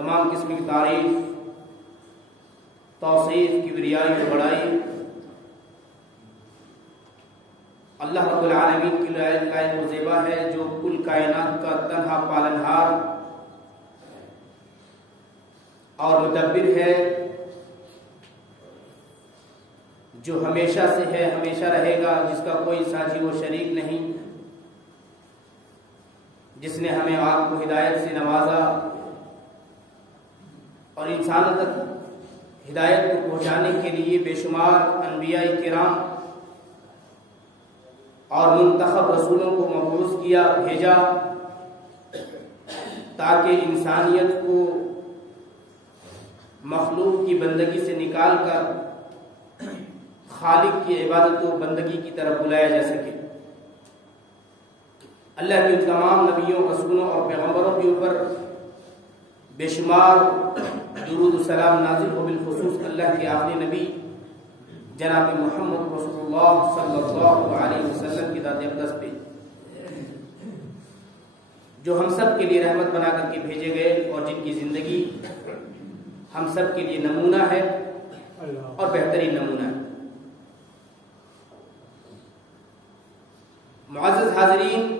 تمام قسم کی تعریف، توصیف، کبریائی اور بڑائی اللہ رب العالمین کی لائق و زیبا ہے، جو کل کائنات کا تنہا پالنہار اور مدبر ہے، جو ہمیشہ سے ہے، ہمیشہ رہے گا، جس کا کوئی ساجی و شریک نہیں، جس نے ہمیں آپ کو ہدایت سے نوازا اور انسانوں تک ہدایت کو پہنچانے کے لیے بے شمار انبیاء کرام اور منتخب رسولوں کو مبعوث کیا، بھیجا، تاکہ انسانیت کو مخلوق کی بندگی سے نکال کر خالق کی عبادت و بندگی کی طرف بلایا جا سکے۔ اللہ کے تمام نبیوں، رسولوں اور پیغمبروں کے اوپر بے شمار درود و سلام نازل ہو، بالخصوص اللہ کے آخری نبی جناب محمد رسول اللہ صلی اللہ علیہ وسلم کی ذات اقدس پہ، جو ہم سب کے لیے رحمت بنا کر کے بھیجے گئے اور جن کی زندگی ہم سب کے لیے نمونہ ہے اور بہترین نمونہ ہے۔ معزز حاضرین،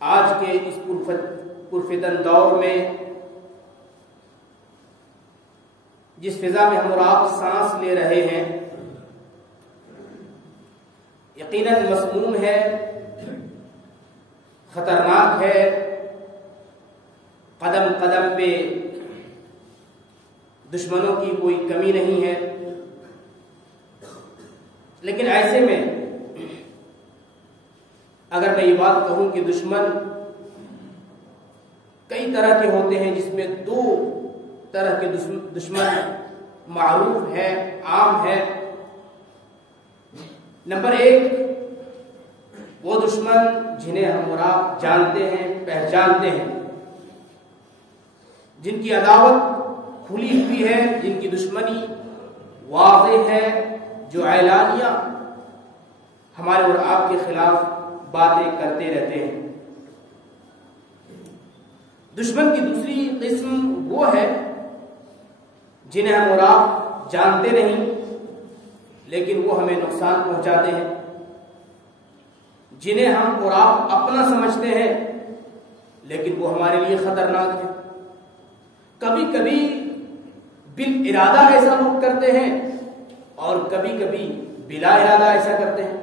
آج کے اس پرفتن دور میں جس فضا میں ہم اور آپ سانس لے رہے ہیں، یقیناً مسموم ہے، خطرناک ہے، قدم قدم پہ دشمنوں کی کوئی کمی نہیں ہے۔ لیکن ایسے میں اگر میں یہ بات کہوں کہ دشمن کئی طرح کے ہوتے ہیں، جس میں دو طرح کے دشمن معروف ہے، عام ہے۔ نمبر ایک، وہ دشمن جنہیں ہم اور آپ جانتے ہیں، پہچانتے ہیں، جن کی عداوت کھلی ہوئی ہے، جن کی دشمنی واضح ہے، جو اعلانیہ ہمارے اور آپ کے خلاف باتیں کرتے رہتے ہیں۔ دشمن کی دوسری قسم وہ ہے جنہیں ہم اور آپ جانتے نہیں، لیکن وہ ہمیں نقصان پہنچاتے ہیں، جنہیں ہم اور آپ اپنا سمجھتے ہیں، لیکن وہ ہمارے لیے خطرناک ہے۔ کبھی کبھی بالارادہ ایسا لوگ کرتے ہیں اور کبھی کبھی بلا ارادہ ایسا کرتے ہیں۔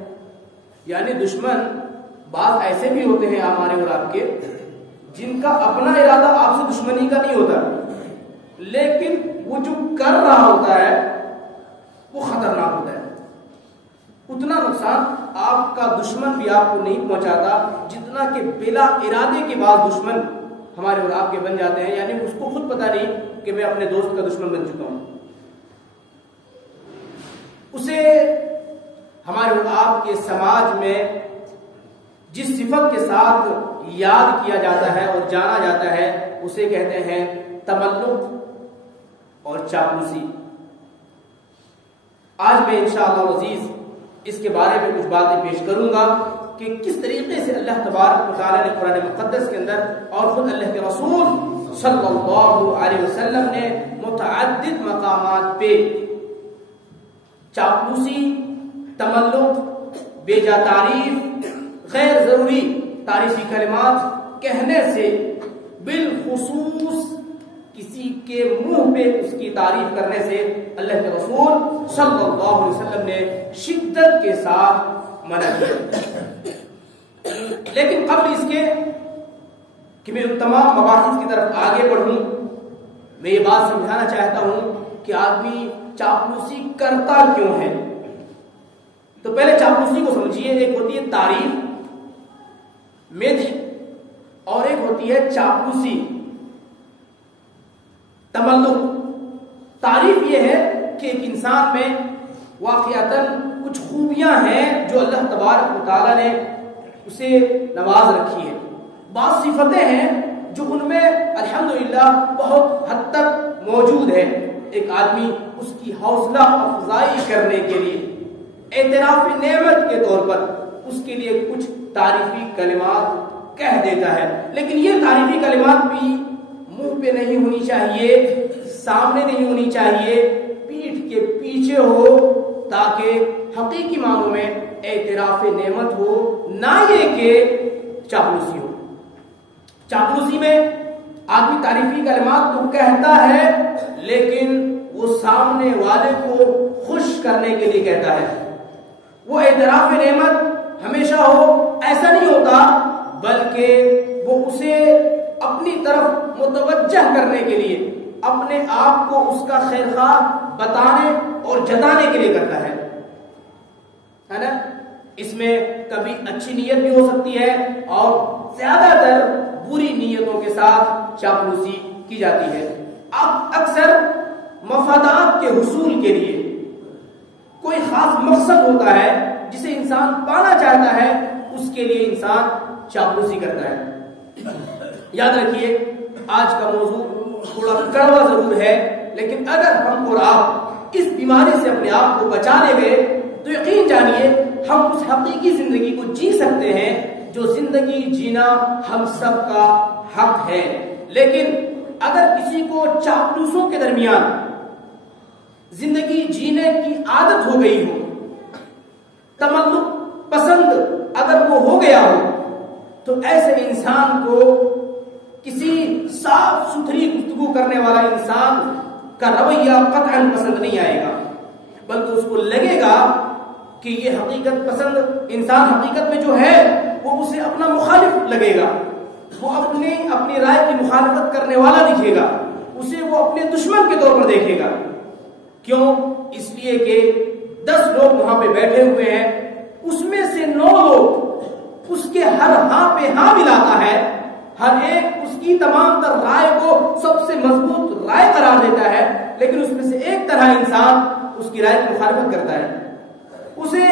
یعنی دشمن بعض ایسے بھی ہوتے ہیں ہمارے اور آپ کے، جن کا اپنا ارادہ آپ سے دشمنی کا نہیں ہوتا، لیکن وہ جو کر رہا ہوتا ہے وہ خطرناک ہوتا ہے۔ اتنا نقصان آپ کا دشمن بھی آپ کو نہیں پہنچاتا جتنا کہ بلا ارادے کے بعد دشمن ہمارے اور آپ کے بن جاتے ہیں۔ یعنی اس کو خود پتا نہیں کہ میں اپنے دوست کا دشمن بن چکا ہوں۔ اسے ہمارے اور آپ کے سماج میں جس صفت کے ساتھ یاد کیا جاتا ہے اور جانا جاتا ہے، اسے کہتے ہیں تملق اور چاپلوسی۔ آج میں انشاءاللہ عزیز اس کے بارے میں کچھ باتیں پیش کروں گا کہ کس طریقے سے اللہ تبارک و تعالیٰ نے قرآن مقدس کے اندر اور خود اللہ کے رسول صلی اللہ علیہ وسلم نے متعدد مقامات پہ چاپلوسی، تملق، بے جا تعریف، غیر ضروری تعریفی کلمات کہنے سے، بالخصوص کسی کے منہ پہ اس کی تعریف کرنے سے اللہ کے رسول صلی اللہ علیہ وسلم نے شدت کے ساتھ منع کیا۔ لیکن قبل اس کے کہ میں ان تمام مباحث کی طرف آگے بڑھوں، میں یہ بات سمجھانا چاہتا ہوں کہ آدمی چاپلوسی کرتا کیوں ہے۔ تو پہلے چاپلوسی کو سمجھیے۔ ایک ہوتی ہے تعریف، مدح، اور ایک ہوتی ہے چاپلوسی، تملق۔ تعریف یہ ہے کہ ایک انسان میں واقعتاً کچھ خوبیاں ہیں جو اللہ تبارک و تعالیٰ نے اسے نواز رکھی ہے، بعض صفتیں ہیں جو ان میں الحمدللہ بہت حد تک موجود ہے۔ ایک آدمی اس کی حوصلہ افزائی کرنے کے لیے، اعتراف نعمت کے طور پر اس کے لیے کچھ تعریفی کلمات کہہ دیتا ہے، لیکن یہ تعریفی کلمات بھی منہ پہ نہیں ہونی چاہیے، سامنے نہیں ہونی چاہیے، پیٹھ کے پیچھے ہو، تاکہ حقیقی معنوں میں اعتراف نعمت ہو، نہ یہ کہ چاپلوسی ہو۔ چاپلوسی میں آدمی تعریفی کلمات تو کہتا ہے، لیکن وہ سامنے والے کو خوش کرنے کے لیے کہتا ہے۔ وہ اعتراف نعمت ہمیشہ ہو ایسا نہیں ہوتا، بلکہ وہ اسے اپنی طرف متوجہ کرنے کے لیے، اپنے آپ کو اس کا خیر خواہ بتانے اور جتانے کے لیے کرتا ہے نا۔ اس میں کبھی اچھی نیت بھی ہو سکتی ہے اور زیادہ تر بری نیتوں کے ساتھ چاپلوسی کی جاتی ہے۔ اب اکثر مفادات کے حصول کے لیے کوئی خاص مقصد ہوتا ہے جسے انسان پانا چاہتا ہے، اس کے لیے انسان چاپلوسی کرتا ہے۔ یاد رکھیے، آج کا موضوع تھوڑا کڑوا ضرور ہے، لیکن اگر ہم اور آپ اس بیماری سے اپنے آپ کو بچا لیں گے تو یقین جانیے ہم اس حقیقی زندگی کو جی سکتے ہیں جو زندگی جینا ہم سب کا حق ہے۔ لیکن اگر کسی کو چاپلوسوں کے درمیان زندگی جینے کی عادت ہو گئی ہو، تملک پسند اگر وہ ہو گیا ہو، تو ایسے انسان کو کسی صاف ستھری گفتگو کرنے والا انسان کا رویہ قطعاً پسند نہیں آئے گا، بلکہ اس کو لگے گا کہ یہ حقیقت پسند انسان حقیقت میں جو ہے وہ اسے اپنا مخالف لگے گا، وہ اپنی رائے کی مخالفت کرنے والا دکھے گا، اسے وہ اپنے دشمن کے طور پر دیکھے گا۔ کیوں؟ اس لیے کہ 10 لوگ وہاں پہ بیٹھے ہوئے ہیں، اس میں سے 9 لوگ اس کے ہر ہاں پہ ہاں ملاتا ہے، ہر ایک اس کی تمام تر رائے کو سب سے مضبوط رائے قرار دیتا ہے، لیکن اس میں سے ایک طرح انسان اس کی رائے کی مخالفت کرتا ہے، اسے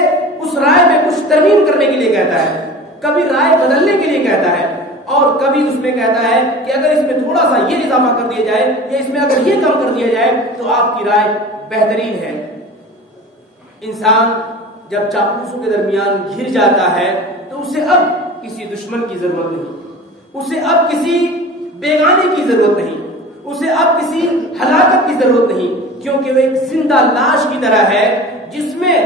اس رائے میں کچھ ترمیم کرنے کے لیے کہتا ہے، کبھی رائے بدلنے کے لیے کہتا ہے، اور کبھی اس میں کہتا ہے کہ اگر اس میں تھوڑا سا یہ اضافہ کر دیا جائے یا اس میں اگر یہ کم کر دیا جائے تو آپ کی رائے بہترین ہے۔ انسان جب چاپلوسوں کے درمیان گھر جاتا ہے تو اسے اب کسی دشمن کی ضرورت نہیں، اسے اب کسی بیگانے کی ضرورت نہیں، اسے اب کسی ہلاکت کی ضرورت نہیں، کیونکہ وہ ایک زندہ لاش کی طرح ہے جس میں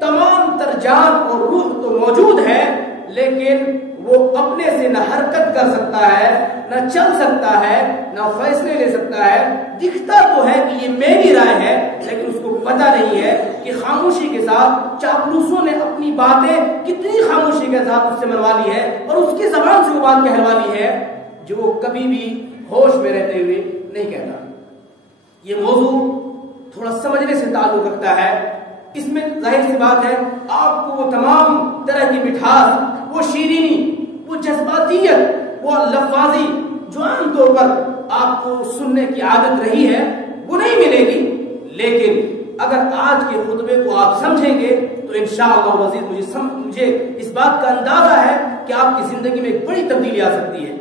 تمام تر جان اور روح تو موجود ہے، لیکن وہ اپنے سے نہ حرکت کر سکتا ہے، نہ چل سکتا ہے، نہ فیصلے لے سکتا ہے۔ دکھتا تو ہے کہ یہ میری رائے ہے، لیکن اس کو پتہ نہیں ہے کہ خاموشی کے ساتھ چاپلوسوں نے اپنی باتیں کتنی خاموشی کے ساتھ اس سے منوا لی ہے، اور اس کی زبان سے وہ بات کہلوا لی ہے جو وہ کبھی بھی ہوش میں رہتے ہوئے نہیں کہتا۔ یہ موضوع تھوڑا سمجھنے سے تعلق رکھتا ہے۔ اس میں ظاہر سی بات ہے آپ کو وہ تمام طرح کی مٹھاس، وہ شیرینی، وہ جذباتیت، وہ لفاظی جو عام طور پر آپ کو سننے کی عادت رہی ہے وہ نہیں ملے گی، لیکن اگر آج کے خطبے کو آپ سمجھیں گے تو انشاءاللہ العزیز مجھے اس بات کا اندازہ ہے کہ آپ کی زندگی میں ایک بڑی تبدیلی آ سکتی ہے،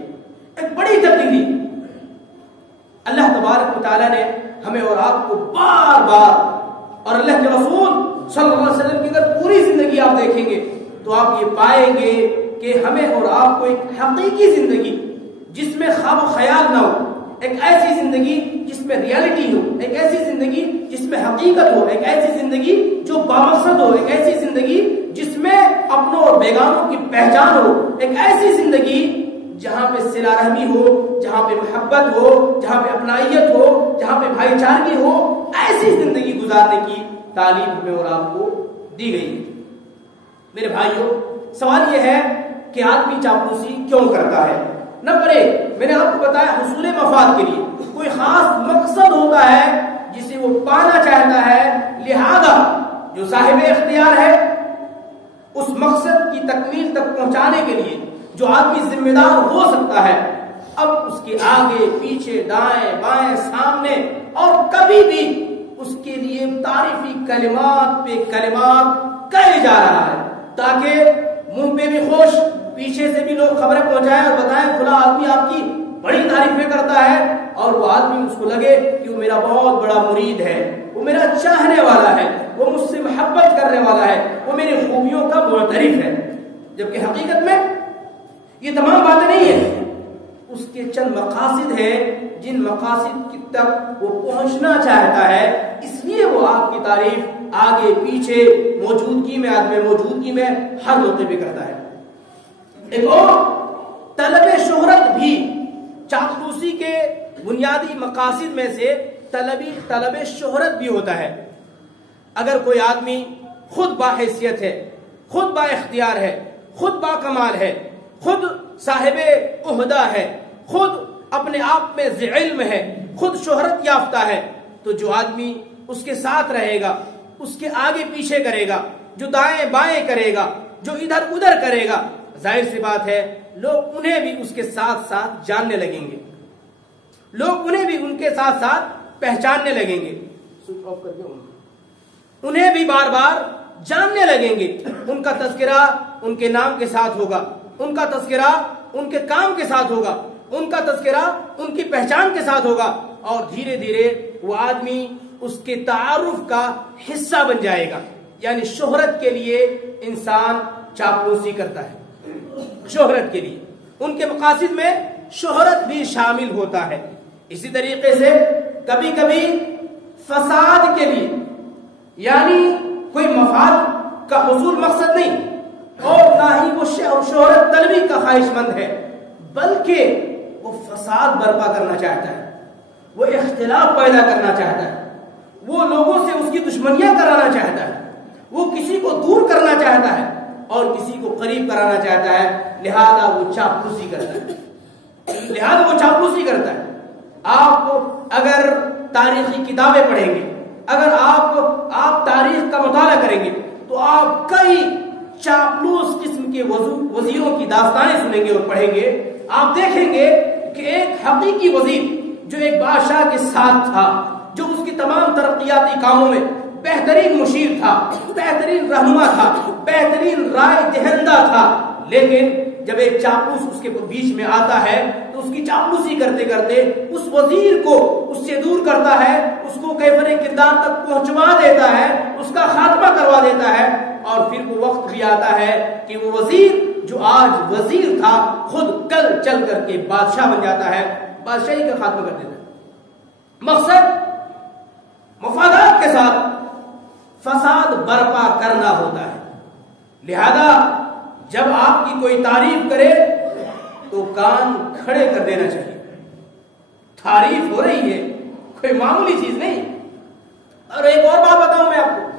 ایک بڑی تبدیلی۔ اللہ تبارک و تعالیٰ نے ہمیں اور آپ کو بار بار، اور اللہ کے رسول صلی اللہ علیہ وسلم کی اگر پوری زندگی آپ دیکھیں گے تو آپ یہ پائیں گے کہ ہمیں اور آپ کو ایک حقیقی زندگی جس میں خواب و خیال نہ ہو، ایک ایسی زندگی جس میں ریالٹی ہو، ایک ایسی زندگی جس میں حقیقت ہو، ایک ایسی زندگی جو بامقصد ہو، ایک ایسی زندگی جس میں اپنوں اور بیگانوں کی پہچان ہو، ایک ایسی زندگی جہاں پہ صلہ رحمی ہو، جہاں پہ محبت ہو، جہاں پہ اپنائیت ہو، جہاں پہ بھائی چارگی ہو، ایسی زندگی گزارنے کی تعلیم ہمیں اور آپ کو دی گئی۔ میرے بھائیوں، سوال یہ ہے کہ آدمی چاپلوسی کیوں کرتا ہے؟ نمبر 1، میں نے آپ کو بتایا حصول مفاد کے لیے کوئی خاص مقصد ہوتا ہے جسے وہ پانا چاہتا ہے، لہذا جو صاحب اختیار ہے اس مقصد کی تکمیل تک پہنچانے کے لیے جو آدمی ذمہ دار ہو سکتا ہے، اب اس کے آگے پیچھے دائیں بائیں سامنے اور کبھی بھی اس کے لیے تعریفی کلمات پہ کلمات کہے جا رہا ہے، تاکہ منہ پہ بھی خوش، پیچھے سے بھی لوگ خبریں پہنچائیں اور بتائیں فلاں آدمی آپ کی بڑی تعریفیں کرتا ہے، اور وہ آدمی اس کو لگے کہ وہ میرا بہت بڑا مرید ہے، وہ میرا چاہنے والا ہے، وہ مجھ سے محبت کرنے والا ہے، وہ میری خوبیوں کا معترف ہے، جبکہ حقیقت میں یہ تمام باتیں نہیں ہیں، اس کے چند مقاصد ہیں جن مقاصد تک وہ پہنچنا چاہتا ہے، اس لیے وہ آپ کی تعریف آگے پیچھے موجودگی میں عدم موجودگی میں ہر موقع پہ کرتا ہے۔ ایک اور طلب شہرت بھی چاپلوسی کے بنیادی مقاصد میں سے طلب شہرت بھی ہوتا ہے۔ اگر کوئی آدمی خود باحیثیت ہے، خود با اختیار ہے، خود با کمال ہے، خود صاحب عہدہ ہے، خود اپنے آپ میں ذی علم ہے، خود شہرت یافتہ ہے، تو جو آدمی اس کے ساتھ رہے گا، اس کے آگے پیچھے کرے گا، جو دائیں بائیں کرے گا، جو ادھر ادھر کرے گا، ظاہر سی بات ہے لوگ انہیں بھی اس کے ساتھ ساتھ جاننے لگیں گے، لوگ انہیں بھی ان کے ساتھ ساتھ پہچاننے لگیں گے، سوئچ آف کر کے انہیں بھی بار بار جاننے لگیں گے۔ ان کا تذکرہ ان کے نام کے ساتھ ہوگا، ان کا تذکرہ ان کے کام کے ساتھ ہوگا، ان کا تذکرہ ان کی پہچان کے ساتھ ہوگا، اور دھیرے دھیرے وہ آدمی اس کے تعارف کا حصہ بن جائے گا۔ یعنی شہرت کے لیے انسان چاپلوسی کرتا ہے، شہرت کے لیے ان کے مقاصد میں شہرت بھی شامل ہوتا ہے۔ اسی طریقے سے کبھی کبھی فساد کے لیے، یعنی کوئی مفاد کا حصول مقصد نہیں، اور نہ ہی وہ شہرت طلبی کا خواہش مند ہے، بلکہ وہ فساد برپا کرنا چاہتا ہے، وہ اختلاف پیدا کرنا چاہتا ہے، وہ لوگوں سے اس کی دشمنیاں کرانا چاہتا ہے، وہ کسی کو دور کرنا چاہتا ہے اور کسی کو قریب کرانا چاہتا ہے، لہذا وہ چاپلوسی کرتا ہے۔ آپ اگر تاریخی کتابیں پڑھیں گے، اگر آپ تاریخ کا مطالعہ کریں گے تو آپ کئی چاپلوس قسم کے وزیروں کی داستانیں سنیں گے اور پڑھیں گے۔ آپ دیکھیں گے کہ ایک حقیقی وزیر جو ایک بادشاہ کے ساتھ تھا، جو اس کی تمام ترقیاتی کاموں میں بہترین مشیر تھا، بہترین رہنما تھا، بہترین رائے دہندہ تھا، لیکن جب ایک چاپلوس اس کے بیچ میں آتا ہے تو اس کی چاپلوسی کرتے کرتے اس وزیر کو اس سے دور کرتا ہے، اس کو کیفر کردار تک پہنچوا دیتا ہے، اس کا خاتمہ کروا دیتا ہے، اور پھر وہ وقت بھی آتا ہے کہ وہ وزیر جو آج وزیر تھا خود کل چل کر کے بادشاہ بن جاتا ہے، بادشاہی کا خاتمہ کر دیتا ہے۔ مقصد مفادات کے ساتھ فساد برپا کرنا ہوتا ہے، لہذا جب آپ کی کوئی تعریف کرے تو کان کھڑے کر دینا چاہیے۔ تعریف ہو رہی ہے، کوئی معمولی چیز نہیں۔ اور ایک اور بات بتاؤں میں آپ کو،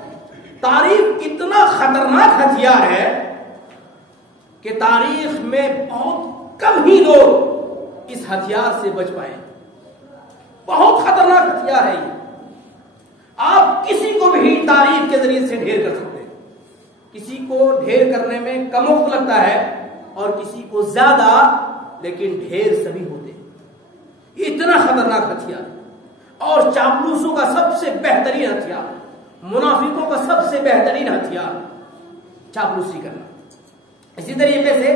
تعریف اتنا خطرناک ہتھیار ہے کہ تاریخ میں بہت کم ہی لوگ اس ہتھیار سے بچ پائے۔ بہت خطرناک ہتھیار ہے یہ۔ آپ کسی کو بھی تعریف کے ذریعے سے ڈھیر کر سکتے ہیں، کسی کو ڈھیر کرنے میں کم وقت لگتا ہے اور کسی کو زیادہ، لیکن ڈھیر سبھی ہوتے ہیں۔ یہ اتنا خطرناک ہتھیار، اور چاپلوسوں کا سب سے بہترین ہتھیار، منافقوں کا سب سے بہترین ہتھیار چاپلوسی کرنا۔ اسی طریقے سے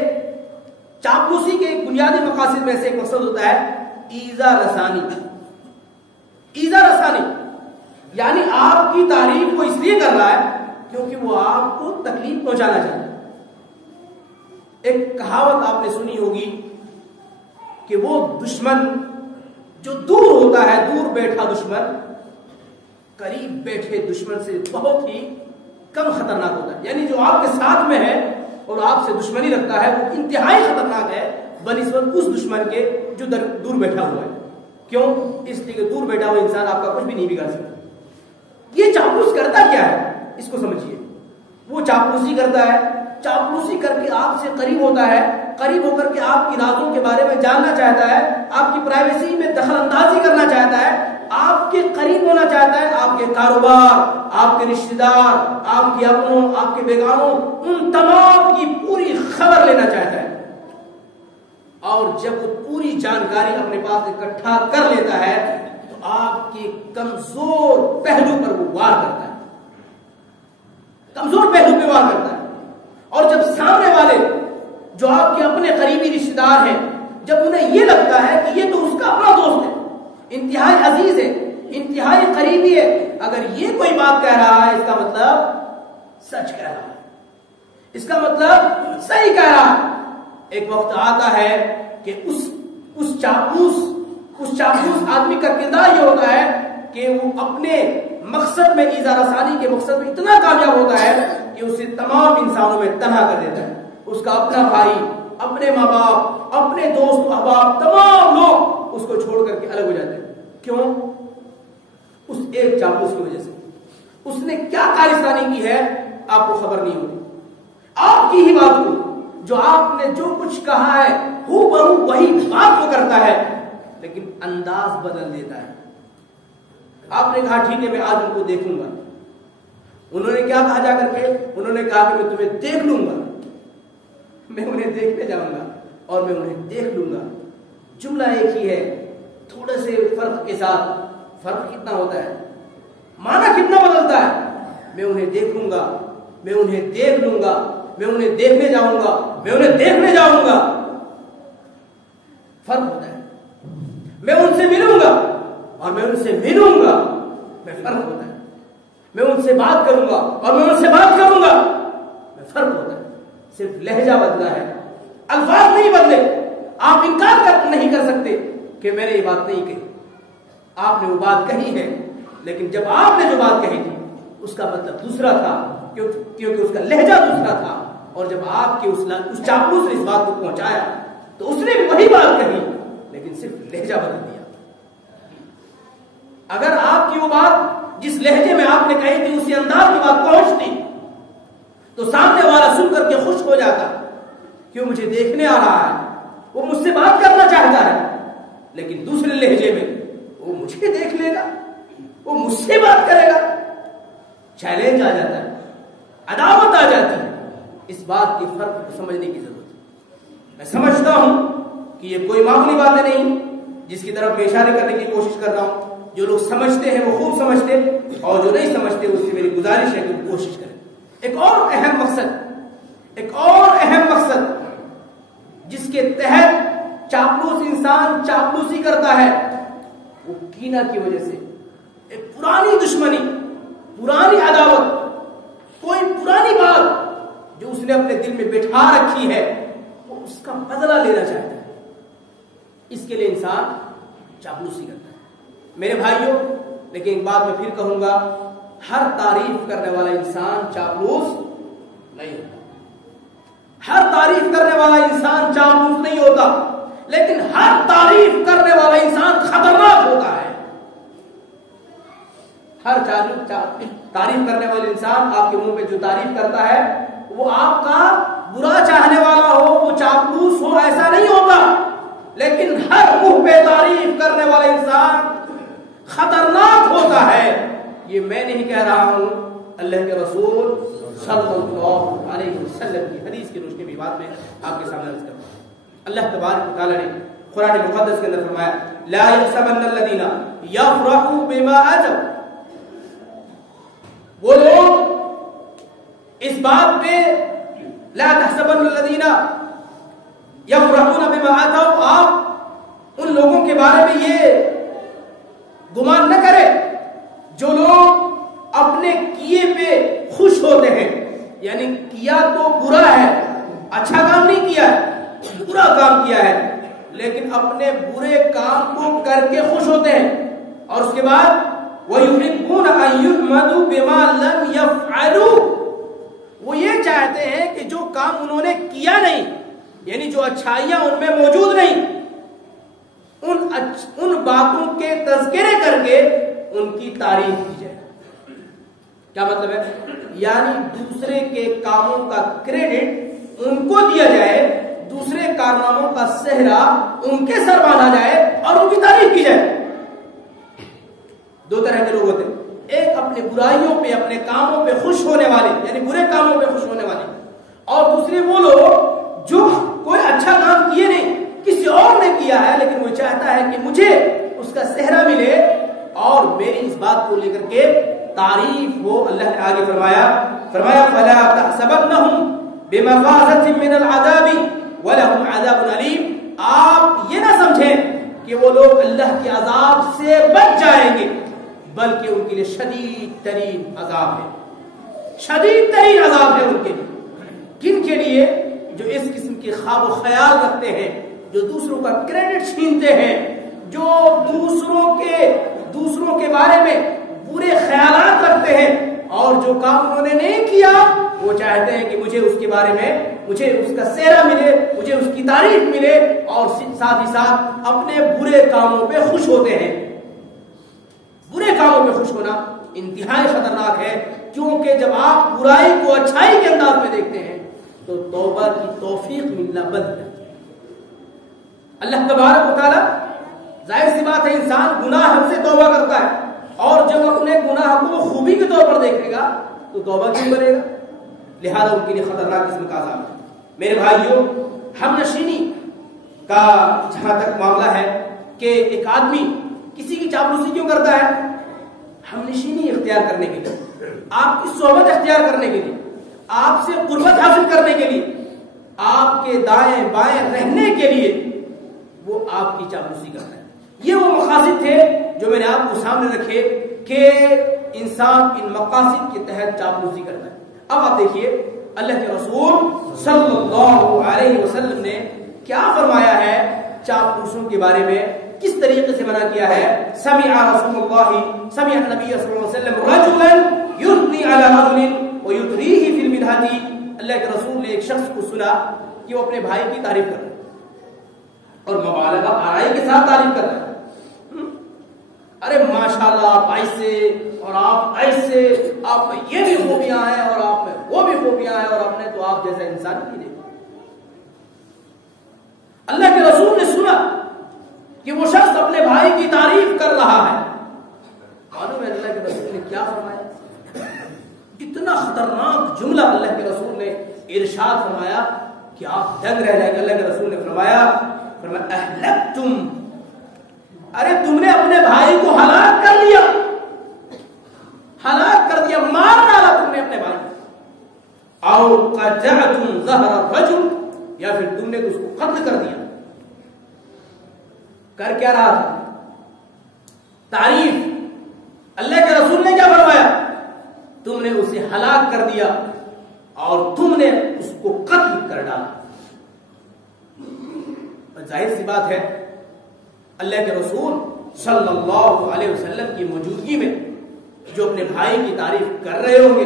چاپلوسی کے ایک بنیادی مقاصد میں سے ایک مقصد ہوتا ہے ایذا رسانی۔ ایذا رسانی یعنی آپ کی تعریف کو اس لیے کر رہا ہے کیونکہ وہ آپ کو تکلیف پہنچانا چاہتا ہے۔ ایک کہاوت آپ نے سنی ہوگی کہ وہ دشمن جو دور ہوتا ہے، دور بیٹھا دشمن قریب بیٹھے دشمن سے بہت ہی کم خطرناک ہوتا ہے۔ یعنی جو آپ کے ساتھ میں ہے اور آپ سے دشمنی رکھتا ہے وہ انتہائی خطرناک ہے بنسبت اس دشمن کے جو دور بیٹھا ہوا ہے۔ کیوں؟ اس لیے کہ دور بیٹھا ہوا انسان آپ کا کچھ بھی نہیں بگاڑ سکتا۔ یہ چاپلوس کرتا کیا ہے اس کو سمجھیے۔ وہ چاپلوسی کرتا ہے، چاپلوسی کر کے آپ سے قریب ہوتا ہے، قریب ہو کر کے آپ کی رازوں کے بارے میں جاننا چاہتا ہے، آپ کی پرائیویسی میں دخل اندازی کرنا چاہتا ہے، آپ کے قریب ہونا چاہتا ہے، آپ کے کاروبار، آپ کے رشتہ دار، آپ کے اپنوں، آپ کے بیگانوں، ان تمام کی پوری خبر لینا چاہتا ہے۔ اور جب وہ پوری جانکاری اپنے پاس اکٹھا کر لیتا ہے تو آپ کے کمزور پہلو پر وہ وار کرتا ہے، کمزور پہلو پہ وار کرتا ہے۔ اور جب سامنے والے جو آپ کے اپنے قریبی رشتہ دار ہیں، جب انہیں یہ لگتا ہے کہ یہ تو اس کا اپنا دوست ہے، انتہائی عزیز ہے، انتہائی قریبی ہے، اگر یہ کوئی بات کہہ رہا ہے اس کا مطلب سچ کہہ رہا ہے، اس کا مطلب صحیح کہہ رہا ہے، ایک وقت آتا ہے کہ اس چاپلوس آدمی کا کردار یہ ہوتا ہے کہ وہ اپنے مقصد میں ایذا رسانی کے مقصد میں اتنا کامیاب ہوتا ہے کہ اسے تمام انسانوں میں تنہا کر دیتا ہے. اس کا اپنا بھائی، اپنے ماں باپ، اپنے دوست احباب، تمام لوگ اس کو چھوڑ کر کے الگ ہو جاتے ہیں. کیوں؟ اس ایک چاپلوس کی وجہ سے. اس نے کیا کارستانی کی ہے آپ کو خبر نہیں ہوتی. آپ کی ہی بات کو، جو آپ نے جو کچھ کہا ہے ہو بہو وہی بات کو کرتا ہے، لیکن انداز بدل دیتا ہے. آپ نے کہا ٹھیک ہے میں آج ان کو دیکھوں گا. انہوں نے کیا کہا جا کر کے؟ انہوں نے کہا کہ میں تمہیں دیکھ لوں گا، میں انہیں دیکھنے جاؤں گا اور میں انہیں دیکھ لوں گا. جملہ ایک ہی ہے، تھوڑے سے فرق کے ساتھ. فرق کتنا ہوتا ہے، معنی کتنا بدلتا ہے. میں انہیں دیکھوں گا، میں انہیں دیکھ لوں گا، میں انہیں دیکھنے جاؤں گا، میں انہیں دیکھنے جاؤں گا. فرق ہوتا ہے. میں ان سے ملوں گا اور میں ان سے ملوں گا، میں فرق ہوتا ہے. میں ان سے بات کروں گا اور میں ان سے بات کروں گا، میں فرق ہوتا ہے. صرف لہجہ بدلا ہے، الفاظ نہیں بدلے. آپ انکار نہیں کر سکتے کہ میں نے یہ بات نہیں کہی. آپ نے وہ بات کہی ہے، لیکن جب آپ نے جو بات کہی تھی اس کا مطلب دوسرا تھا، کیونکہ اس کا لہجہ دوسرا تھا. اور جب آپ کے اس چاپلوس نے اس بات کو پہنچایا تو اس نے وہی بات کہی، لیکن صرف لہجہ بدل دیا. اگر آپ کی وہ بات جس لہجے میں آپ نے کہی تھی اسی انداز کی بات پہنچتی تو سامنے والا سن کر کے خوش ہو جاتا، کیوں مجھے دیکھنے آ رہا ہے، وہ مجھ سے بات کرنا چاہتا ہے. لیکن دوسرے لہجے میں وہ مجھے دیکھ لے گا، وہ مجھ سے بات کرے گا. چیلنج آ جاتا ہے، عداوت آ جاتی ہے. اس بات کی فرق کو سمجھنے کی ضرورت ہے. میں سمجھتا ہوں کہ یہ کوئی معمولی باتیں نہیں جس کی طرف میں اشارے کرنے کی کوشش کر رہا ہوں. جو لوگ سمجھتے ہیں وہ خوب سمجھتے، اور جو نہیں سمجھتے اس سے میری گزارش ہے کہ وہ کوشش کریں. ایک اور اہم مقصد جس کے تحت چاپلوس انسان چاپلوسی کرتا ہے وہ کینہ کی وجہ سے. ایک پرانی دشمنی، پرانی عداوت، کوئی پرانی بات جو اس نے اپنے دل میں بٹھا رکھی ہے وہ اس کا بدلہ لینا چاہتا ہے. اس کے لیے انسان چاپلوسی کرتا ہے. میرے بھائیوں، لیکن ایک بات میں پھر کہوں گا، ہر تعریف کرنے والا انسان چاپلوس نہیں ہوتا. ہر تعریف کرنے والا انسان چاپلوس نہیں ہوتا، لیکن ہر تعریف کرنے والا انسان خطرناک ہوتا ہے. ہر تعریف کرنے والا انسان آپ کے منہ پہ جو تعریف کرتا ہے وہ آپ کا برا چاہنے والا ہو، وہ چاپلوس ہو، ایسا نہیں ہوتا. لیکن ہر منہ پہ تعریف کرنے والا انسان خطرناک ہوتا ہے. یہ میں نہیں کہہ رہا ہوں، اللہ کے رسول صلی اللہ علیہ وسلم کی حدیث کی روشنی میں بات میں آپ کے سامنے عرض کرتا ہوں. اللہ تبارک و تعالی نے قرآن مقدس کے اندر فرمایا، لا يحسبن الذين يفرحوا بما اتوا. وہ لوگ اس بات پہ لا تحسبن الذين يفرحون بما اتوا، آپ ان لوگوں کے بارے میں یہ گمان نہ کرے جو لوگ اپنے کیے پہ خوش ہوتے ہیں. یعنی کیا تو برا ہے، اچھا کام نہیں کیا ہے، برا کام کیا ہے، لیکن اپنے برے کام کو کر کے خوش ہوتے ہیں. اور اس کے بعد وَيُحِبُّونَ أَن يُحْمَدُوا بِمَا لَمْ يَفْعَلُوا، وہ یہ چاہتے ہیں کہ جو کام انہوں نے کیا نہیں، یعنی جو اچھائیاں ان میں موجود نہیں، ان باتوں کے تذکرے کر کے ان کی تعریف کی جائے. کیا مطلب ہے؟ یعنی دوسرے کے کاموں کا کریڈٹ ان کو دیا جائے، دوسرے کارناموں کا صحرا ان کے سر باندھا جائے اور ان کی تعریف کی جائے. دو طرح کے لوگ ہوتے ہیں، ایک اپنے برائیوں پہ، اپنے کاموں پہ خوش ہونے والے، یعنی برے کاموں پہ خوش ہونے والے، اور دوسرے وہ لوگ جو کوئی اچھا کام کیے نہیں، کسی اور نے کیا ہے، لیکن وہ چاہتا ہے کہ مجھے اس کا صحرا ملے اور میری اس بات کو لے کر کے تعریف ہو. اللہ نے آگے فرمایا فلا تحسبنهم بمفازة من العذاب ولهم عذاب علیم. آپ یہ نہ سمجھیں کہ وہ لوگ اللہ کے عذاب سے بچ جائیں گے، بلکہ ان کے لیے شدید ترین عذاب ہے. شدید ترین عذاب ہے ان کے لیے. کن کے لیے؟ جو اس قسم کے خواب و خیال رکھتے ہیں، جو دوسروں کا کریڈٹ چھینتے ہیں، جو دوسروں کے بارے میں برے خیالات رکھتے ہیں، اور جو کام انہوں نے نہیں کیا وہ چاہتے ہیں کہ مجھے اس کے بارے میں مجھے اس کا سہرا ملے، مجھے اس کی تعریف ملے، اور ساتھ ہی ساتھ اپنے برے کاموں پہ خوش ہوتے ہیں۔ برے کاموں پہ خوش ہونا انتہائی خطرناک ہے، کیونکہ جب آپ برائی کو اچھائی کے انداز میں دیکھتے ہیں تو توبہ کی توفیق ملنا بند ہے۔ اللہ تبارک و تعالیٰ، ظاہر سی بات ہے انسان گناہ سے توبہ کرتا ہے، اور جب اپنے گناہ کو وہ خوبی کے طور پر دیکھے گا تو توبہ کیوں کرے گا؟ لہذا ان کے لیے خطرناک قسم کا عذاب ہے۔ میرے بھائیوں، ہم نشینی کا جہاں تک معاملہ ہے کہ ایک آدمی کسی کی چاپلوسی کیوں کرتا ہے؟ ہم نشینی اختیار کرنے کے لیے، آپ کی صحبت اختیار کرنے کے لیے، آپ سے قربت حاصل کرنے کے لیے، آپ کے دائیں بائیں رہنے کے لیے وہ آپ کی چاپلوسی کرتا ہے۔ یہ وہ مقاصد تھے جو میں نے آپ کو سامنے رکھے کہ انسان ان مقاصد کے تحت چاپلوسی کرتا ہے۔ اب آپ دیکھیے اللہ کے رسول صلی اللہ علیہ وسلم نے کیا فرمایا ہے چاپلوسوں کے بارے میں، کس طریقے سے منع کیا ہے۔ سمع رسول اللہ سمع النبی صلی اللہ علیہ وسلم رجلا یثنی علی رجل ویثریہ فی المدحۃ، اللہ کے رسول نے ایک شخص کو سنا کہ وہ اپنے بھائی کی تعریف کر رہا ہے اور مبالغہ آرائی کے ساتھ تعریف کر رہا ہے۔ ارے ماشاءاللہ آپ ایسے اور آپ ایسے، آپ میں یہ بھی خوبیاں ہیں اور آپ میں وہ بھی خوبیاں ہیں، اور آپ نے تو آپ جیسا انسان نہیں دیکھا۔ اللہ کے رسول نے سنا کہ وہ شخص اپنے بھائی کی تعریف کر رہا ہے، معلوم ہے اللہ کے رسول نے کیا فرمایا؟ اتنا خطرناک جملہ اللہ کے رسول نے ارشاد فرمایا کہ آپ دنگ رہ جائیں گے۔ اللہ کے رسول نے فرمایا اہلکتم، ارے تم نے اپنے بھائی کو ہلاک کر دیا، ہلاک کر دیا، مار ڈالا تم نے اپنے بھائی، اور قطعتم ظہر الرجل، یا پھر تم نے اس کو قتل کر دیا۔ کر کیا رہا تھا؟ تعریف۔ اللہ کے رسول نے کیا فرمایا؟ تم نے اسے ہلاک کر دیا اور تم نے اس کو قتل کر ڈالا۔ ظاہر سی بات ہے اللہ کے رسول صلی اللہ علیہ وسلم کی موجودگی میں جو اپنے بھائی کی تعریف کر رہے ہوں گے،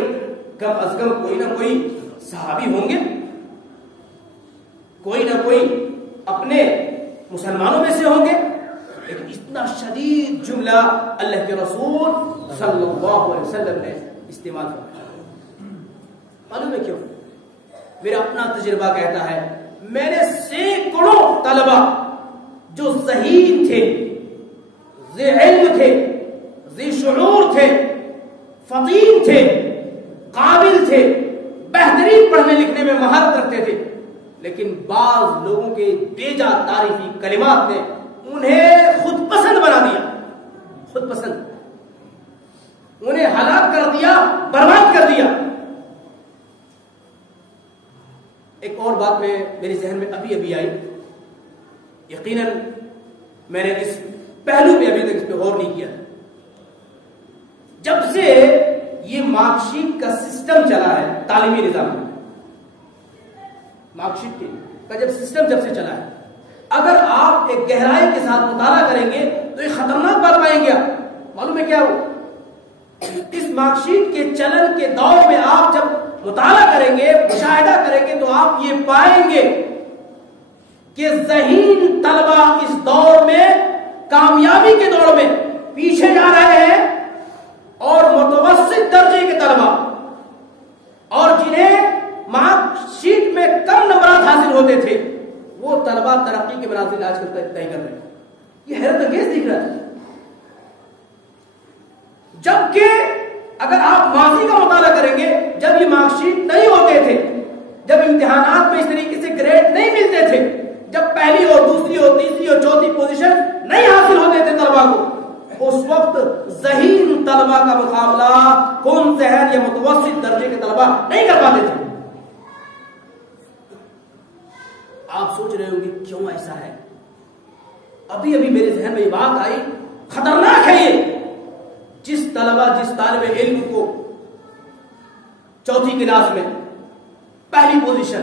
کم از کم کوئی نہ کوئی صحابی ہوں گے، کوئی نہ کوئی اپنے مسلمانوں میں سے ہوں گے، لیکن اتنا شدید جملہ اللہ کے رسول صلی اللہ علیہ وسلم نے استعمال کیا۔ معلوم ہے کیوں؟ میرا اپنا تجربہ کہتا ہے، میں نے سینکڑوں طلبہ جو ذہین تھے، ذی علم تھے، ذی شعور تھے، فطین تھے، قابل تھے، بہترین پڑھنے لکھنے میں مہارت رکھتے تھے، لیکن بعض لوگوں کے بیجا تعریفی کلمات نے انہیں خود پسند بنا دیا، خود پسند، انہیں ہلاک کر دیا، برباد کر دیا۔ ایک اور بات میرے ذہن میں ابھی آئی، یقیناً میں نے اس پہلو پہ ابھی تک اس پہ غور نہیں کیا۔ جب سے یہ مارک شیٹ کا سسٹم چلا ہے تعلیمی نظام میں، مارک شیٹ کا جب سے چلا ہے، اگر آپ ایک گہرائی کے ساتھ مطالعہ کریں گے تو ایک خطرناک بات پائیں گے۔ آپ معلوم ہے کیا ہو؟ اس مارک شیٹ کے چلن کے دور میں آپ جب مطالعہ کریں گے، مشاہدہ کریں گے، تو آپ یہ پائیں گے کہ ذہین طلبہ اس دور میں، کامیابی کے دور میں پیچھے جا رہے ہیں، اور متوسط درجے کے طلبہ اور جنہیں مارک شیٹ میں کم نمبرات حاصل ہوتے تھے، وہ طلبہ ترقی کے منازل آج کل طے کر رہے ہیں۔ یہ حیرت انگیز دکھ رہا ہے۔ جبکہ اگر آپ ماضی کا مطالعہ کریں گے، جب یہ مارک شیٹ نہیں ہوتے تھے، جب امتحانات میں اس طریقے سے گریڈ نہیں ملتے تھے، جب پہلی اور دوسری اور تیسری اور چوتھی پوزیشن نہیں حاصل ہوتے تھے طلبہ کو، اس وقت ذہین طلبہ کا مقابلہ کم ذہن یا متوسط درجے کے طلبہ نہیں کر پاتے تھے۔ آپ سوچ رہے ہوں گے کیوں ایسا ہے؟ ابھی میرے ذہن میں یہ بات آئی، خطرناک ہے یہ۔ جس طالب علم کو چوتھی کلاس میں پہلی پوزیشن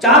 4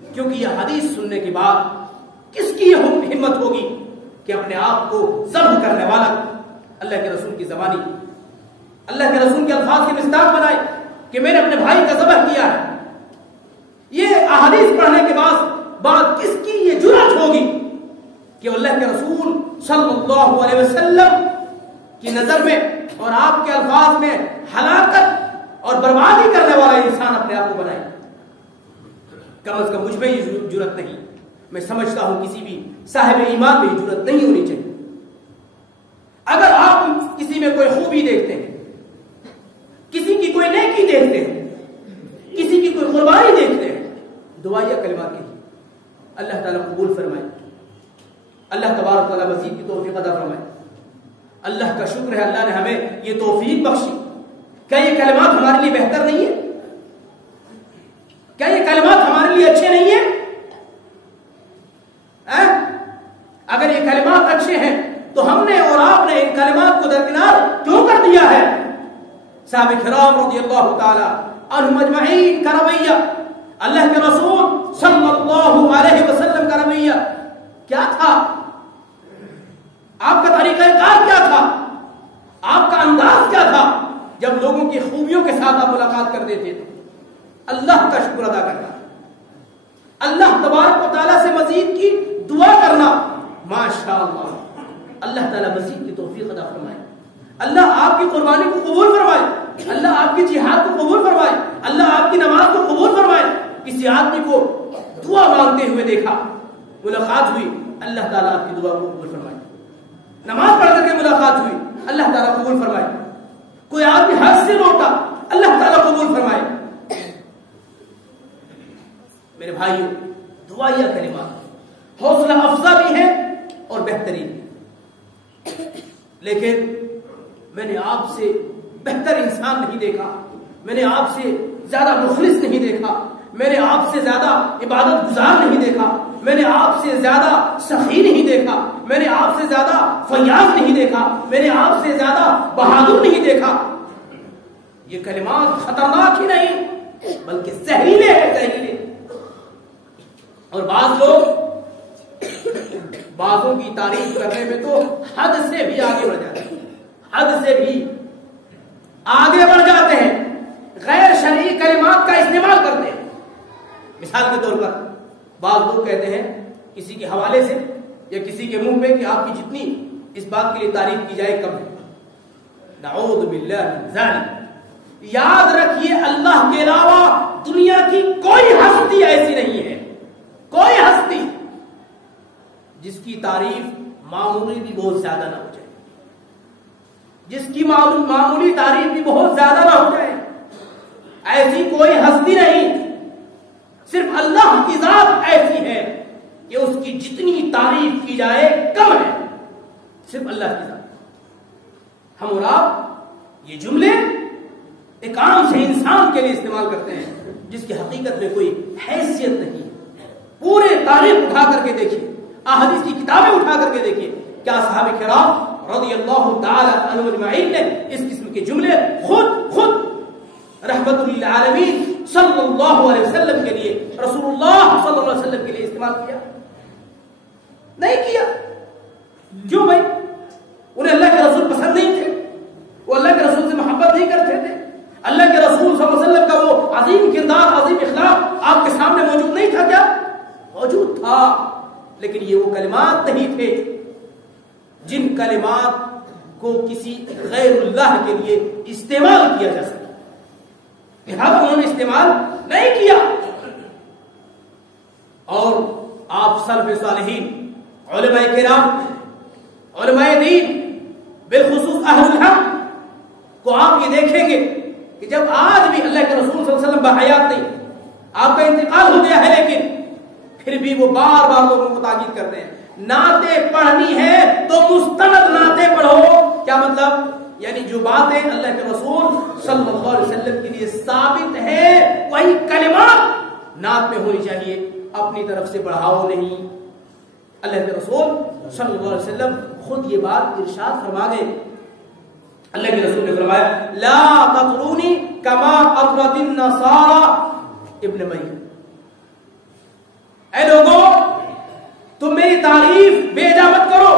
کیونکہ یہ حدیث سننے کے بعد کس کی یہ ہمت ہوگی کہ اپنے آپ کو ذبح کرنے والا اللہ کے رسول کی زبانی، اللہ کے رسول کے الفاظ کی مصداق بنائے کہ میں نے اپنے بھائی کا ذبح کیا ہے؟ یہ احادیث پڑھنے کے بعد کس کی یہ جرأت ہوگی کہ اللہ کے رسول صلی اللہ علیہ وسلم کی نظر میں اور آپ کے الفاظ میں ہلاکت اور بربادی کرنے والا انسان اپنے آپ کو بنائے؟ کم از کم مجھ میں یہ جرأت نہیں، میں سمجھتا ہوں کسی بھی صاحب ایمان میں یہ جرأت نہیں ہونی چاہیے۔ اگر آپ کسی میں کوئی خوبی دیکھتے ہیں، کسی کی کوئی نیکی دیکھتے ہیں، کسی کی کوئی قربانی دیکھتے ہیں، دعائیہ کلمات کہیے، اللہ تعالیٰ قبول فرمائے، اللہ تبارک تعالیٰ مزید کی توفیق عطا فرمائے۔ اللہ کا شکر ہے اللہ نے ہمیں یہ توفیق بخشی۔ کیا یہ کلمات ہمارے لیے بہتر نہیں ہے؟ کیا یہ کلمات ہمارے لیے اچھے نہیں ہیں؟ اگر یہ کلمات اچھے ہیں تو ہم نے اور آپ نے ان کلمات کو درکنار کیوں کر دیا ہے؟ صحابہ کرام رضی اللہ تعالی عنہم اجمعین کا رویہ، اللہ کے رسول صلی اللہ علیہ وسلم کا رویہ کیا تھا؟ آپ کا طریقہ کار کیا تھا؟ آپ کا انداز کیا تھا جب لوگوں کی خوبیوں کے ساتھ آپ ملاقات کر دیتے تھے؟ اللہ کا شکر ادا کرنا، اللہ تبارک و تعالیٰ سے مزید کی دعا کرنا، ماشاءاللہ اللہ تعالیٰ مزید کی توفیق عطا فرمائے، اللہ آپ کی قربانی کو قبول فرمائے، اللہ آپ کی جہاد کو قبول فرمائے، اللہ آپ کی نماز کو قبول فرمائے۔ کسی آدمی کو دعا مانگتے ہوئے دیکھا، ملاقات ہوئی، اللہ تعالیٰ آپ کی دعا کو قبول فرمائے۔ نماز پڑھ کر کے ملاقات ہوئی، اللہ تعالیٰ قبول فرمائے۔ کوئی آدمی حج سے لوٹا، اللہ تعالیٰ قبول فرمائے۔ میرے بھائیوں، دعائیہ کلمات حوصلہ افزا بھی ہے اور بہترین بھی، لیکن میں نے آپ سے بہتر انسان نہیں دیکھا، میں نے آپ سے زیادہ مخلص نہیں دیکھا، میں نے آپ سے زیادہ عبادت گزار نہیں دیکھا، میں نے آپ سے زیادہ سخی نہیں دیکھا، میں نے آپ سے زیادہ فیاض نہیں دیکھا، میں نے آپ سے زیادہ بہادر نہیں دیکھا۔ یہ کلمات خطرناک ہی نہیں بلکہ زہریلے ہیں، زہریلے۔ اور بعض لوگ بعضوں کی تعریف کرنے میں تو حد سے بھی آگے بڑھ جاتے ہیں، حد سے بھی آگے بڑھ جاتے ہیں، غیر شرعی کلمات کا استعمال کرتے ہیں۔ مثال کے طور پر بعض لوگ کہتے ہیں کسی کے حوالے سے یا کسی کے منہ پہ کہ آپ کی جتنی اس بات کے لیے تعریف کی جائے کم ہے، نعوذ باللہ من ذالک۔ یاد رکھیے اللہ کے علاوہ دنیا کی کوئی ہستی ایسی نہیں ہے، کوئی ہستی جس کی تعریف معمولی بھی بہت زیادہ نہ ہو جائے، جس کی معمولی تعریف بھی بہت زیادہ نہ ہو جائے، ایسی کوئی ہستی نہیں۔ صرف اللہ کی ذات ایسی ہے کہ اس کی جتنی تعریف کی جائے کم ہے، صرف اللہ کی ذات۔ ہم اور آپ یہ جملے ایک عام سے انسان کے لیے استعمال کرتے ہیں جس کی حقیقت میں کوئی حیثیت نہیں۔ پورے تاریخ اٹھا کر کے دیکھیے، احادیث کی کتابیں اٹھا کر کے دیکھیے، کیا صحابہ کرام رضی اللہ تعالی عنہم اجمعین نے اس قسم کے جملے خود رحمت للعالمین صلی اللہ علیہ وسلم کے لیے، رسول اللہ صلی اللہ علیہ وسلم کے لیے استعمال کیا؟ نہیں کیا۔ کیوں بھائی؟ انہیں اللہ کے رسول پسند نہیں تھے، وہ اللہ کے رسول سے محبت نہیں کرتے تھے، اللہ کے رسول صلی اللہ علیہ وسلم کا وہ عظیم کردار، عظیم اخلاق آپ کے سامنے موجود نہیں تھا؟ کیا موجود تھا، لیکن یہ وہ کلمات نہیں تھے جن کلمات کو کسی غیر اللہ کے لیے استعمال کیا جا سکے، لہذا انہوں نے استعمال نہیں کیا۔ اور آپ سلف صالحین، علماء کرام، علماء دین، بالخصوص اہل الحق کو آپ یہ دیکھیں گے کہ جب آج بھی اللہ کے رسول صلی اللہ علیہ وسلم بحیات نہیں، آپ کا انتقال ہو گیا ہے، لیکن پھر بھی وہ بار بار لوگوں کو تاکید کرتے ہیں، نعتیں پڑھنی ہے تو مستند نعتیں پڑھو۔ کیا مطلب؟ یعنی جو باتیں اللہ کے رسول صلی اللہ علیہ وسلم کے لیے ثابت ہے وہی کلمات نعت میں ہونی چاہیے، اپنی طرف سے بڑھاؤ نہیں۔ اللہ کے رسول صلی اللہ علیہ وسلم خود یہ بات ارشاد فرما گئے، اللہ کے رسول نے فرمایا لا تطرونی کما اطرت النصارى ابن مریم، اے لوگوں تم میری تعریف بے جا مت کرو،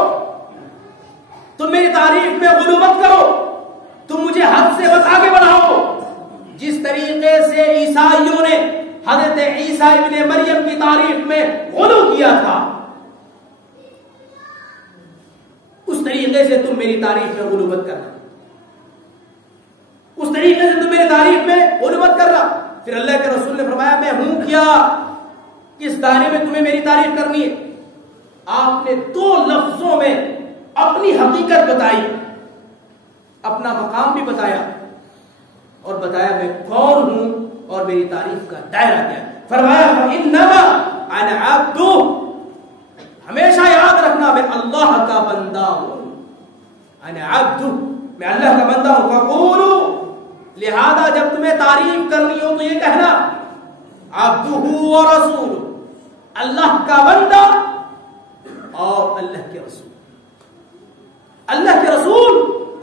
تم میری تعریف میں غلو مت کرو، تم مجھے حد سے مت آگے بڑھاؤ۔ جس طریقے سے عیسائیوں نے حضرت عیسیٰ ابن مریم کی تعریف میں غلو کیا تھا، اس طریقے سے تم میری تعریف میں غلو مت کرنا، اس طریقے سے تم میری تعریف میں غلو مت کرنا۔ پھر اللہ کے رسول نے فرمایا میں ہوں کیا کس دائرے میں تمہیں میری تعریف کرنی ہے؟ آپ نے 2 لفظوں میں اپنی حقیقت بتائی، اپنا مقام بھی بتایا اور بتایا میں کون ہوں اور میری تعریف کا دائرہ کیا ہے۔ فرمایا فَإِنَّمَا أَنَا عَبْدُ، ہمیشہ یاد رکھنا میں اللہ کا بندہ ہوں، أَنَا عَبْدُ، میں اللہ کا بندہ ہوں۔ فَقُولُوا، لہذا جب تمہیں تعریف کرنی ہو تو یہ کہنا عَبْدُهُ وَرَسُولُهُ، اللہ کا بندہ اور اللہ کے رسول۔ اللہ کے رسول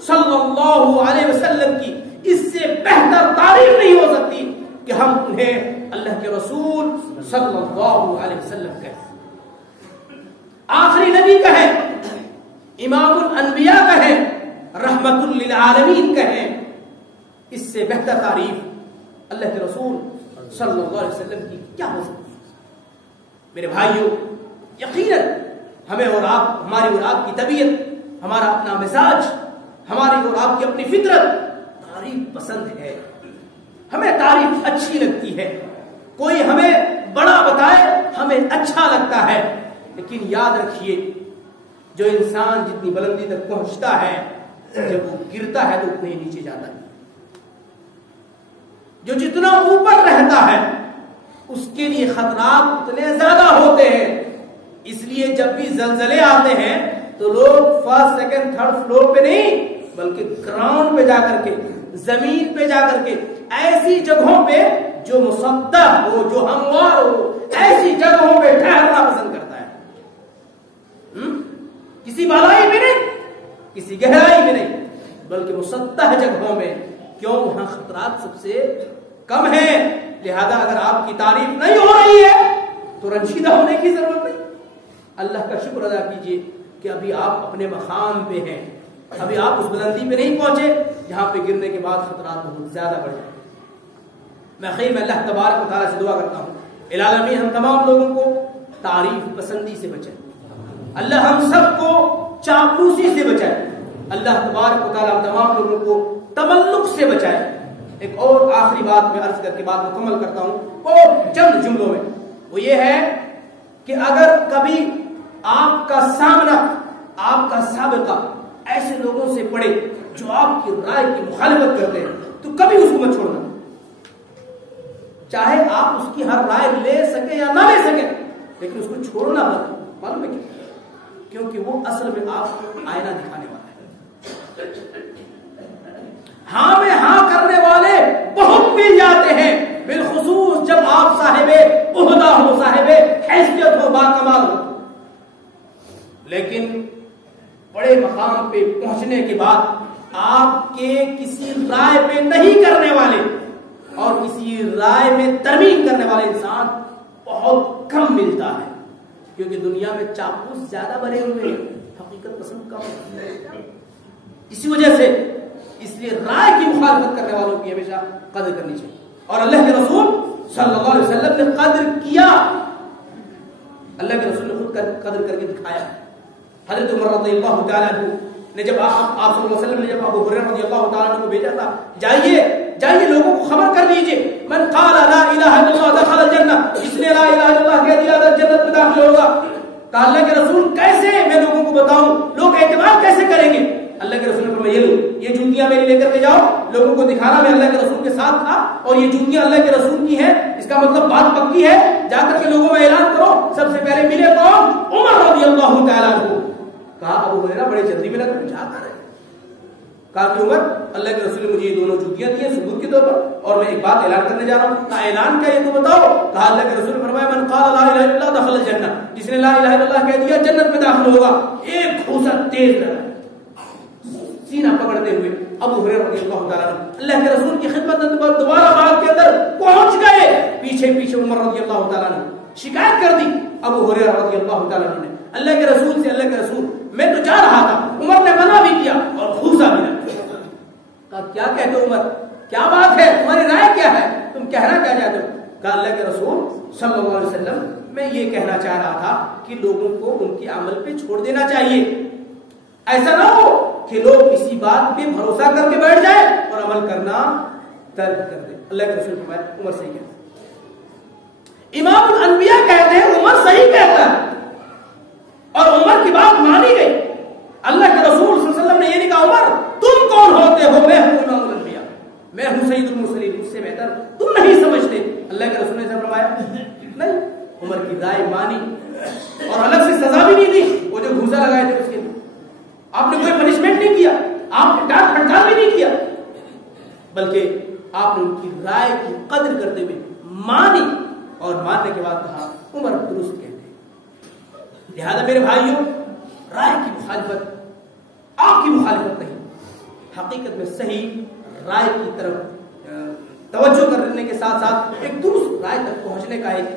صلی اللہ علیہ وسلم کی اس سے بہتر تعریف نہیں ہو سکتی کہ ہم انہیں اللہ کے رسول صلی اللہ علیہ وسلم کہیں، آخری نبی کہیں، امام الانبیاء کہیں، رحمت للعالمین کہیں، اس سے بہتر تعریف اللہ کے رسول صلی اللہ علیہ وسلم کی کیا ہو سکتی؟ میرے بھائیوں، یقیناً ہمیں اور آپ، ہماری اور آپ کی طبیعت، ہمارا اپنا مزاج، ہماری اور آپ کی اپنی فطرت تعریف پسند ہے، ہمیں تعریف اچھی لگتی ہے، کوئی ہمیں بڑا بتائے ہمیں اچھا لگتا ہے۔ لیکن یاد رکھیے جو انسان جتنی بلندی تک پہنچتا ہے جب وہ گرتا ہے تو اتنے ہی نیچے جاتا ہے، جو جتنا اوپر رہتا ہے اس کے لیے خطرات اتنے زیادہ ہوتے ہیں۔ اس لیے جب بھی زلزلے آتے ہیں تو لوگ فرسٹ سیکنڈ تھرڈ فلور پہ نہیں بلکہ گراؤنڈ پہ جا کر کے، زمین پہ جا کر کے، ایسی جگہوں پہ جو مسطح ہو، جو ہموار ہو، ایسی جگہوں پہ ٹھہرنا پسند کرتا ہے، کسی بالائی میں نہیں، کسی گہرائی میں نہیں، بلکہ مسطح جگہوں میں۔ کیوں؟ وہاں خطرات سب سے کم ہیں۔ لہذا اگر آپ کی تعریف نہیں ہو رہی ہے تو رنجیدہ ہونے کی ضرورت نہیں، اللہ کا شکر ادا کیجئے کہ ابھی آپ اپنے مقام پہ ہیں، ابھی آپ اس بلندی پہ نہیں پہنچے جہاں پہ گرنے کے بعد خطرات بہت زیادہ بڑھ جائیں۔ میں خیر میں اللہ تبارک و تعالیٰ سے دعا کرتا ہوں العالمین ہم تمام لوگوں کو تعریف پسندی سے بچائے، اللہ ہم سب کو چاپلوسی سے بچائے، اللہ تبارک و تعالیٰ ہم تمام لوگوں کو تملق سے بچائے۔ ایک اور آخری بات میں عرض کر کے بات مکمل کرتا ہوں، وہ چند جملوں میں، وہ یہ ہے کہ اگر کبھی آپ کا سامنا، آپ کا سابقہ ایسے لوگوں سے پڑے جو آپ کی رائے کی مخالفت کرتے ہیں تو کبھی اس کو مت چھوڑنا، چاہے آپ اس کی ہر رائے لے سکیں یا نہ لے سکیں، لیکن اس کو چھوڑنا مت۔ معلوم ہے کیونکہ وہ اصل میں آپ کو آئینہ دکھانے والا ہے۔ ہاں میں ہاں کرنے والے بہت مل جاتے ہیں، بالخصوص جب آپ صاحب عہدہ ہو، صاحب حیثیت ہو، باکمال ہو، لیکن بڑے مقام پہ پہنچنے کے بعد آپ کے کسی رائے پہ نہیں کرنے والے اور کسی رائے میں ترمیم کرنے والے انسان بہت کم ملتا ہے، کیونکہ دنیا میں چاپلوس زیادہ بھرے ہوئے ہیں، حقیقت پسند کم ہے۔ اسی وجہ سے اس لیے رائے کی مخالفت کرنے والوں کی ہمیشہ قدر کرنی چاہیے، اور اللہ کے رسول صلی اللہ علیہ وسلم نے قدر کیا، اللہ کے رسول نے خود قدر کر کے دکھایا۔ حضرت عمر رضی اللہ تعالیٰ عنہ نے جب آپ صلی اللہ علیہ وسلم نے جب ابو ہریرہ رضی اللہ تعالیٰ عنہ کو بھیجا تھا، جائیے لوگوں کو خبر کر دیجئے، من قال لا الہ الا اللہ دخل الجنہ، جس نے لا الہ الا اللہ کہہ دیا تو جنت میں داخل ہوگا۔ کہا اللہ کے رسول کیسے میں لوگوں کو بتاؤں، لوگ اعتماد کیسے کریں گے؟ اللہ کے رسول نے فرمایا یہ جوتیاں میری لے کر کے جاؤ، لوگوں کو دکھانا میں اللہ کے رسول کے ساتھ تھا اور یہ جوتیاں اللہ کے رسول کی ہیں، اس کا مطلب بات پکی ہے، جا کر کے لوگوں میں اعلان کرو۔ سب سے پہلے ملے کون؟ عمر رضی اللہ تعالیٰ عنہ۔ کہا ابو ہریرہ بڑے جلدی ملا کر جا کر رہے، کہا کہ عمر اللہ کے رسول نے مجھے یہ دونوں جوتیاں دی ہیں ثبوت کے طور پر اور میں ایک بات اعلان کرنے جا رہا ہوں۔ کہا اعلان کیا یہ تو بتاؤ؟ کہا اللہ کے رسول نے فرمایا من قال لا الہ الا اللہ دخل الجنہ، جس نے لا الہ الا اللہ کہہ دیا جنت میں داخل ہوگا۔ ایک گھوسا تیز لگا، سینہ پکڑتے ہوئے ابو ہریرہ رضی اللہ تعالیٰ عنہ اللہ کے رسول کی خدمت میں دوبارہ باغ کے اندر پہنچ گئے، پیچھے عمر رضی اللہ تعالیٰ عنہ شکایت کر دی ابو ہریرہ رضی اللہ تعالیٰ عنہ نے اللہ کے رسول سے، اللہ کے رسول میں تو جا رہا تھا، عمر نے منع بھی کیا اور گھوسا بھی نہ کہا کیا کہتے ہو عمر، کیا بات ہے، تمہاری رائے کیا ہے، تم کہنا کیا چاہتے ہو؟ کہا اللہ کے رسول صلی اللہ علیہ وسلم میں یہ کہنا چاہ رہا تھا کہ لوگوں کو ان کے عمل پہ چھوڑ دینا چاہیے، ایسا نہ ہو کہ لوگ کسی بات پہ بھروسہ کر کے بیٹھ جائے اور عمل کرنا ترک کر دے۔ اللہ کے رسول فرمایا عمر صحیح کہتا ہے۔ امام الانبیاء کہتے ہیں عمر صحیح کہتا ہے اور عمر کی بات مانی گئی۔ اللہ کے رسول صلی اللہ علیہ وسلم نے یہ نہیں کہا عمر تم کون ہوتے ہو، میں ہوں امام الانبیاء، میں ہوں سید المرسلین، مجھ سے بہتر تم نہیں سمجھتے۔ اللہ کے رسول نے فرمایا نہیں، عمر کی رائے مانی اور الگ سے سزا بھی نہیں دی، وہ جو گھوسا لگائے تھے اس کے لیے آپ نے کوئی پنشمنٹ نہیں کیا، آپ نے ڈانٹ پھٹکار بھی نہیں کیا، بلکہ آپ نے ان کی رائے کی قدر کرتے ہوئے مانی اور ماننے کے بعد کہا عمر درست کہتے ہیں۔ لہذا میرے بھائیوں، رائے کی مخالفت آپ کی مخالفت نہیں، حقیقت میں صحیح رائے کی طرف توجہ کرنے کے ساتھ ساتھ ایک درست رائے تک پہنچنے کا ایک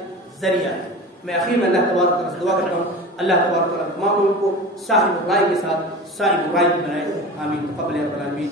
ذریعہ ہے۔ میں اخیر میں اللہ تبارک و تعالیٰ سے دعا کرتا ہوں اللہ تبارک و تعالیٰ تمام لوگوں کو صاحب رائے کے ساتھ صاحب رائے بنائے، آمین۔ تقبل یا رب العالمین۔